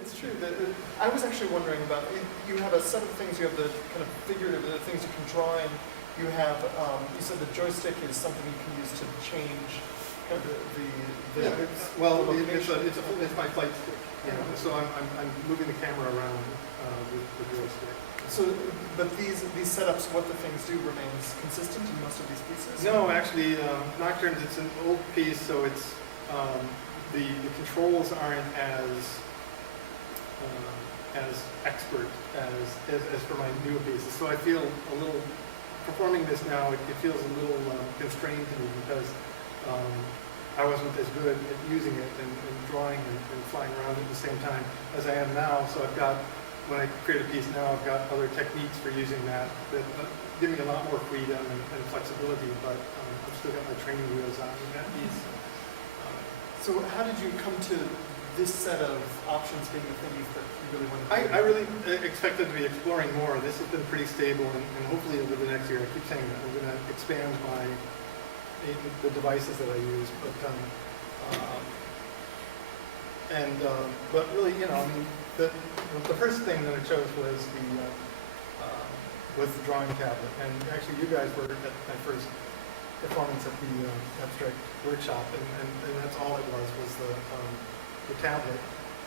it's true that I was actually wondering about, you have a set of things, you have the kind of figurative, the things you can draw in. You have, you said the joystick is something you can use to change kind of well, it's my flight stick. You know, so I'm moving the camera around with the joystick. So, but these setups, what the things do, remains consistent in most of these pieces? No, actually, Nocturnes, it's an old piece, so it's the controls aren't as expert as for my newer pieces. So I feel a little, performing this now, it feels a little constrained to me because I wasn't as good at using it and drawing and flying around at the same time as I am now. So I've got, when I create a piece now, I've got other techniques for using that give me a lot more freedom and flexibility, but I've still got my training wheels on in that piece. So how did you come to this set of options being the things that you really wanted to do? I really expected to be exploring more. This has been pretty stable, and hopefully over the next year, I keep saying that, I'm going to expand the devices that I use. But really, you know, I mean, the first thing that I chose was the drawing tablet. And actually, you guys were at my first performance at the Abstract workshop, and that's all it was the tablet.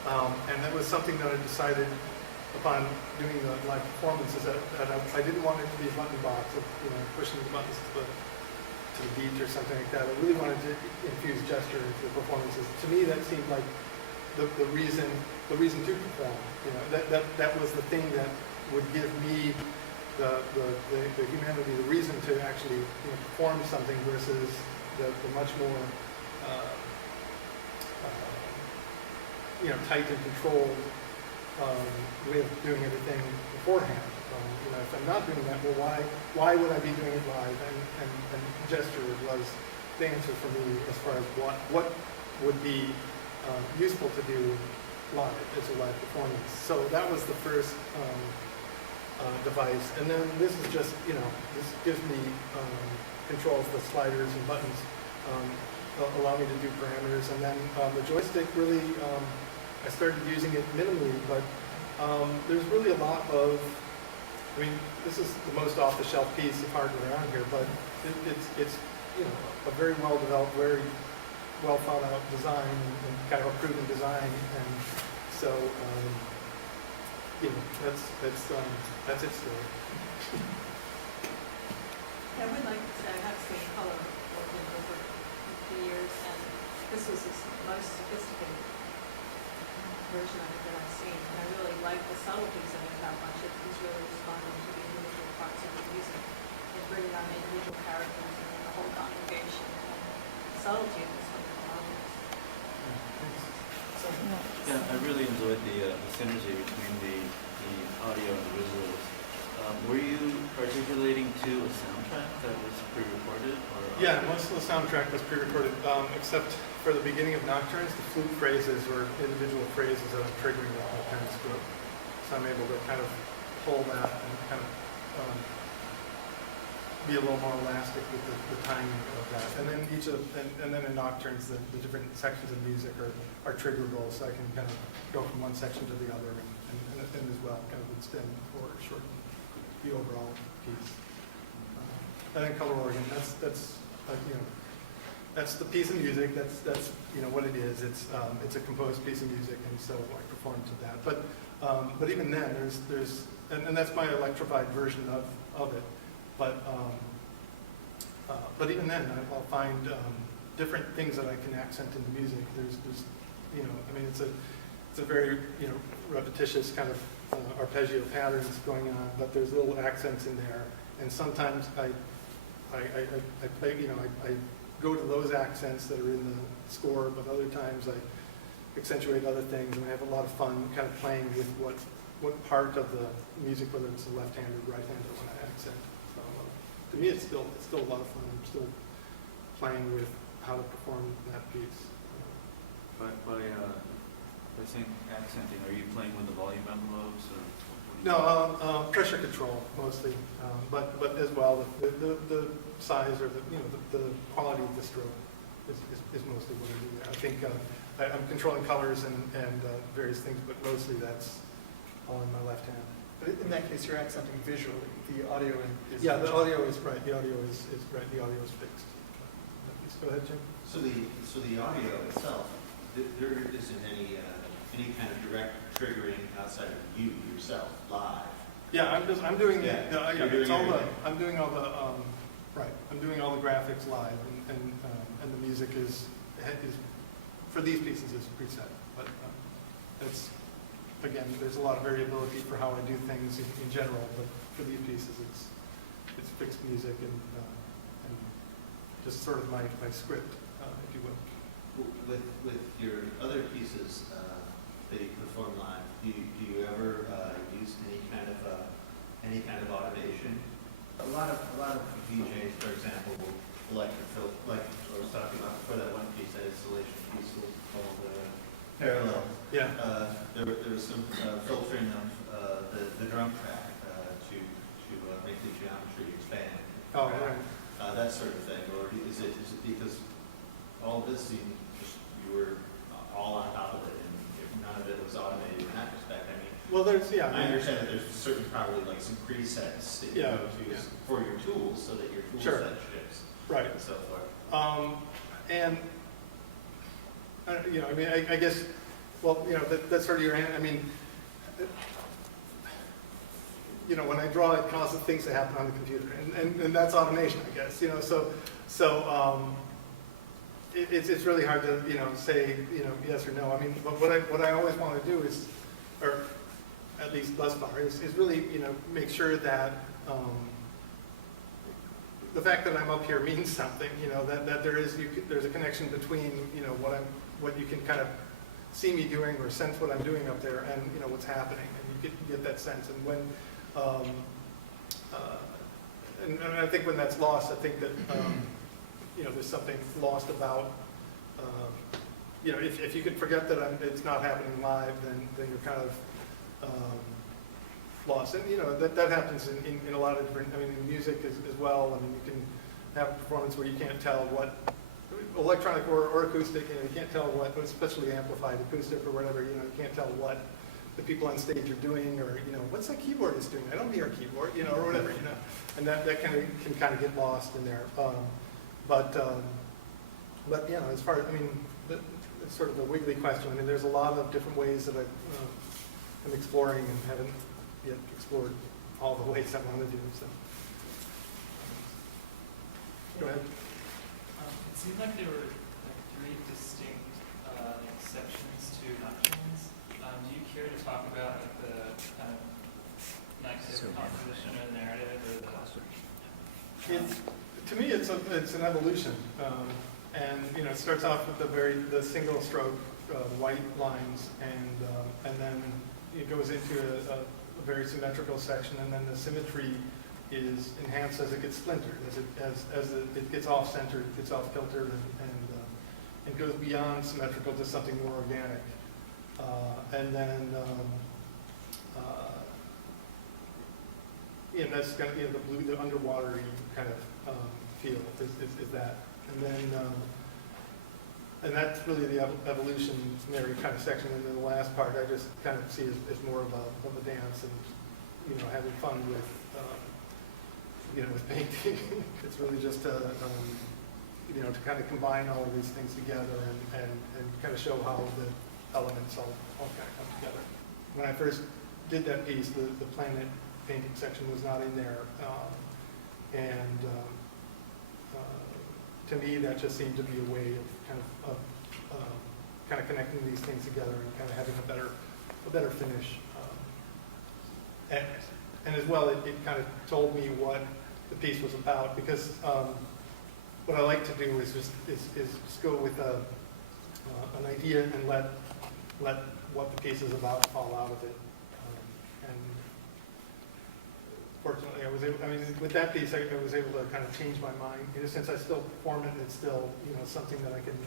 And that was something that I decided upon doing the live performances that I didn't want it to be a button box of, you know, pushing the buttons to the beat or something like that. I really wanted to infuse gesture into the performances. To me, that seemed like the reason to perform. You know, that was the thing that would give me the humanity, the reason to actually, you know, perform something versus the much more you know, tight and controlled way of doing everything beforehand. You know, if I'm not doing that, well, why would I be doing it live? And gesture was the answer for me as far as what would be useful to do live as a live performance. So that was the first device, and then this is just, you know, this gives me controls, the sliders and buttons allow me to do parameters, and then the joystick really, I started using it minimally, but there's really a lot of, I mean, this is the most off-the-shelf piece of hardware around here, but it's you know, a very well-developed, very well-thought-out design and kind of a proven design, and so you know, that's it still. I would like to say I have seen color working over the years, and this was the most sophisticated version of it that I've seen, and I really like the subtleties of it that much. It's really responding to the individual parts of the music and bringing on the individual characters and the whole congregation. And the subtlety of this one is marvelous. Yeah, I really enjoyed the synergy between the audio and the visuals. Were you articulating to a soundtrack that was pre-recorded? Yeah, most of the soundtrack was pre-recorded, except for the beginning of Nocturnes. The flute phrases were individual phrases that I'm triggering the whole kind of script. So I'm able to kind of pull that and kind of be a little more elastic with the timing of that. And then and then in Nocturnes, the different sections of music are triggerable, so I can kind of go from one section to the other and as well kind of extend or shorten the overall piece. And then color organ, that's you know, that's the piece of music. That's you know what it is. It's a composed piece of music, and so I perform to that. But even then, there's and that's my electrified version of it. But even then, I'll find different things that I can accent in the music. There's you know, I mean, it's a very, you know, repetitious kind of arpeggio patterns going on, but there's little accents in there, and sometimes I play, you know, I go to those accents that are in the score, but other times I accentuate other things, and I have a lot of fun kind of playing with what part of the music, whether it's the left hand or right hand, I want to accent. So to me, it's still a lot of fun. I'm still playing with how to perform that piece. By saying accenting, are you playing with the volume envelopes? Or no, pressure control mostly, but as well the size or the, you know, the quality of the stroke is mostly what I do there. I think I'm controlling colors and various things, but mostly that's on my left hand. But in that case, you're accenting visually. The audio is. Yeah, the audio is right. The audio is right. The audio is fixed. Please go ahead, Jim. So the audio itself, there isn't any kind of direct triggering outside of you yourself live. Yeah, I'm doing Yeah, yeah, you're doing it's all the everything. I'm doing all the right. I'm doing all the graphics live, and the music is for these pieces is preset. But it's again, there's a lot of variability for how I do things in general. But for these pieces, it's fixed music and just sort of my script, if you will. With your other pieces that you perform live, do you ever use any kind of automation? A lot of DJs, for example, will like I was talking about before, that one piece, that installation piece was called Parallel. Yeah. There was some filtering of the drum track to make the geometry expand. Oh, right. That sort of thing, or is it because all of this seemed just you were all on top of it, and if none of it was automated in that respect? I mean, Well, there's yeah. I understand that there's certain probably like some presets that you Yeah, go to yeah. for your tools, so that your tool Sure. set ships Right. and so forth. And you know, I mean, I guess, well, you know, that's sort of your. I mean, you know, when I draw, it causes things to happen on the computer, and that's automation, I guess. You know, so it's really hard to say yes or no. I mean, but what I always want to do is, or at least thus far, is really make sure that the fact that I'm up here means something. That there's a connection between what you can kind of see me doing or sense what I'm doing up there and what's happening, and you get that sense. And when and I think when that's lost, I think that there's something lost about if you could forget that it's not happening live, then you're kind of lost. And that happens in a lot of different. I mean, in music as well. I mean, you can have a performance where you can't tell what electronic or acoustic. You can't tell what, especially amplified acoustic or whatever. You can't tell what the people on stage are doing, or what's that keyboard is doing. I don't hear a keyboard, or whatever. And that can kind of get lost in there. But as far as it's sort of a wiggly question. I mean, there's a lot of different ways that I'm exploring and haven't yet explored all the ways I want to do. So, go ahead. It seemed like there were three distinct sections to Nocturnes. Do you care to talk about the kind of composition or the narrative or To me, it's an evolution, and it starts off with the single stroke white lines, and then it goes into a very symmetrical section, and then the symmetry is enhanced as it gets splintered, as it gets off center, it gets off kilter, and goes beyond symmetrical to something more organic, and then that's kind of the blue, the underwatery kind of feel is that, and then and that's really the evolutionary kind of section, and then the last part I just kind of see as more of a dance and having fun with with painting. It's really just to kind of combine all of these things together and kind of show how the elements all kind of come together. When I first did that piece, the planet painting section was not in there, and to me that just seemed to be a way of kind of connecting these things together and kind of having a better finish. And as well, it kind of told me what the piece was about, because what I like to do is just go with an idea and let what the piece is about fall out of it. And fortunately, with that piece, I was able to kind of change my mind. In a sense, I still perform it, and it's still something that I can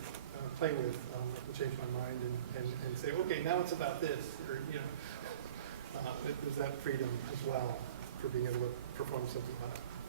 play with. I can change my mind and say, okay, now it's about this, or there's that freedom as well for being able to perform something about it.